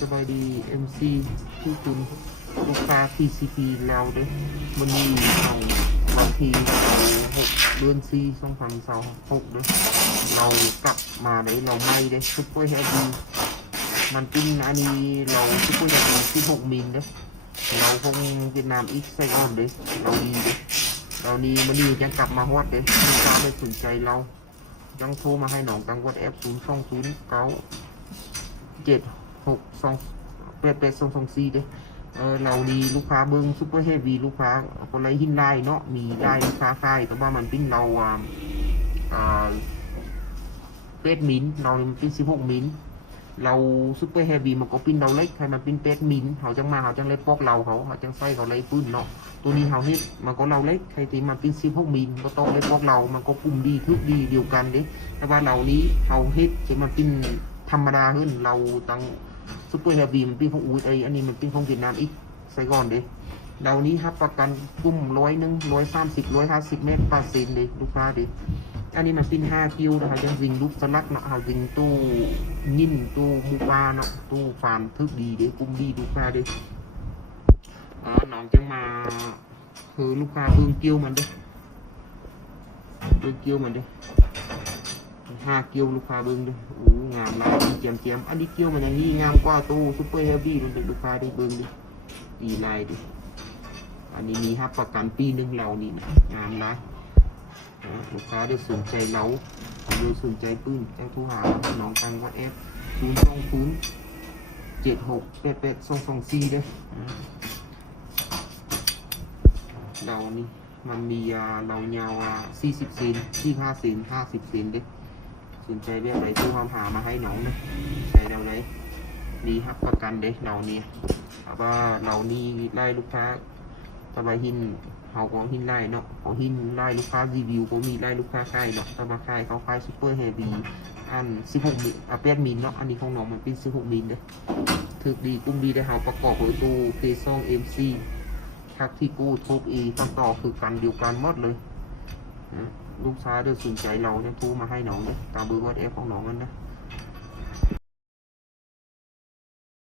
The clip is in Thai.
สบายดี MC ที่คุณลูกค้า PCP เราเด้อมันมีเอาวันที่6 เดือน 4 2026เด้อเรากลับมาได้เราไม่ได้ซุปเปอร์เฮฟวี่มันเป็นอันนี้เราซุปเปอร์เฮฟวี่16 มิลเด้อเราคงเวียดนามอีกไซออนเด้อเราดีเด้อเราดีมันดียังกลับมาฮอดเด้อลูกค้าได้สนใจเรายังโทรมาให้หนองตังวัดแอป02097628224เด้เราดีลูกค้าเบิ้งซุปเปอร์เฮฟวี่ลูกค้าคนไรหินได้เนาะมีได้ลูกค้าค่ายแต่ว่ามันปิ้นเราเป็ดมินเรามันปิ้น16 มิลเราซุปเปอร์เฮฟวี่มันก็ปิ้นเราเล็กให้มันปิ้นเป็ดมินเขาจังมาเขาจังเล็กปอกเราเขาจังไส้เขาไล่ปื้นเนาะตัวนี้เขาเฮ็ดมันก็เราเล็กใครตีมาปิ้น16 มิลก็ต้องเล็กปอกเรามันก็ปุ่มดีทึกดีเดียวกันเด้แต่ว่าเรานี้เขาเฮ็ดจะมันปิ้นธรรมดาขึ้นเราตั้งซุปเปอร์เฮฟวี่มันปิ้นของอูดอันนี้มันปิ้นของเวียดนามอีกใส่ก่อนเด้เรานี้ครับประกันกุ้ม130-150 เมตร%เลยลูกค้าเด้อันนี้มันปิ้น5 คิวนะคะยังยิงลูกสลักเนาะเขายิงตู้ยินตู้มูปาเนาะตู้ฟานทึกดีเด้กุ้มดีลูกค้าเด้น้องจังมาคือลูกค้าเบิ่งเกี้ยวมันเด้เบิ่งเกี้ยวมันเด้5 เกี้ยวลูกค้าเบิ่งเด้โอ้งามลายเจียมอันนี้เกี้ยวมันอย่างนี้งามกว่าตู้ซุปเปอร์เฮฟวี่มันเด้ลูกค้าได้เบิ่งเด้ดีลายเด้อันนี้มีครับประกันปีนึงเรานี่งามลายลูกค้าได้สนใจเราดูสนใจปื้นแจ้งทุหาน้องตังวัดแอป02076882224ด้วยเรานี่มันมีเรายาว40 เซน45 เซน50 เซนด้วยสนใจเรื่องอะไรตู้ความหามาให้น้องนะใช้เราเลยดีครับประกันเด็กเรานี่ว่าเรานี่ไล่ลูกค้าสบายหินเขาของหินไล่เนาะของหินไล่ลูกค้ารีวิวก็มีไล่ลูกค้าค่ายเนาะถ้ามาค่ายเขาค่ายซุปเปอร์เฮฟวี่อัน16 มิล8 มิลเนาะอันนี้ของน้องมันเป็น16 มิลเลยถึกดีกุ้มดีได้เขาประกอบหัวตู้เคซองMCทักที่กู้ทุบตั้งต่อคือกันเดียวกันหมดเลยลูกค้าเดือดสนใจเราเนี่ยตู้มาให้น้องเนี่ยตามเบอร์วัดแอปของน้องนั่นนะ